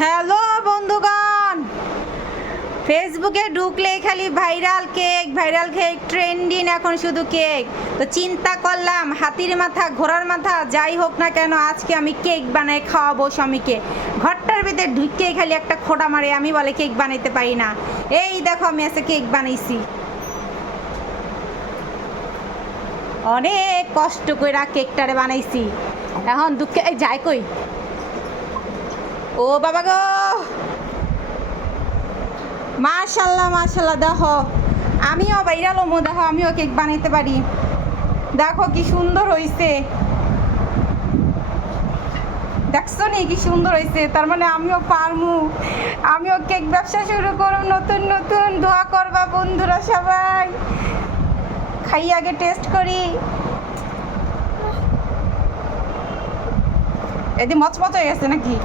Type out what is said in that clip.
Hello বন্ধুগণ, ফেসবুকে ঢুকলে খালি ভাইরাল কেক ট্রেন্ডিং এখন শুধু কেক। তো চিন্তা করলাম হাতির মাথা ঘোড়ার মাথা যাই হোক না কেন, আজকে আমি কেক বানাই খাওয়াবো স্বামীকে। ঘরটার ভিতরে ঢুকতেই খালি একটা খোঁটা মারে, আমি বলে কেক বানাইতে পারি না। এই দেখো আমি আজকে কেক বানাইছি, অনেক কষ্ট করে কেকটারে বানাইছি। এখন দুঃখে এই যাই কই, ও বাবা গো, মাশাল্লাহ মাশাল্লাহ। দেখো আমিও ভাইরাল হমো, দেখো আমিও কেক বানাইতে পারি। দেখো কি সুন্দর হয়েছে, দেখছো নি কি সুন্দর হয়েছে। তার মানে আমিও পারমু, আমিও কেক ব্যবসা শুরু করব নতুন নতুন। দোয়া করবা বন্ধুরা সবাই। খাই আগে টেস্ট করি। এদি মচমচ হয়ে গেছে নাকি?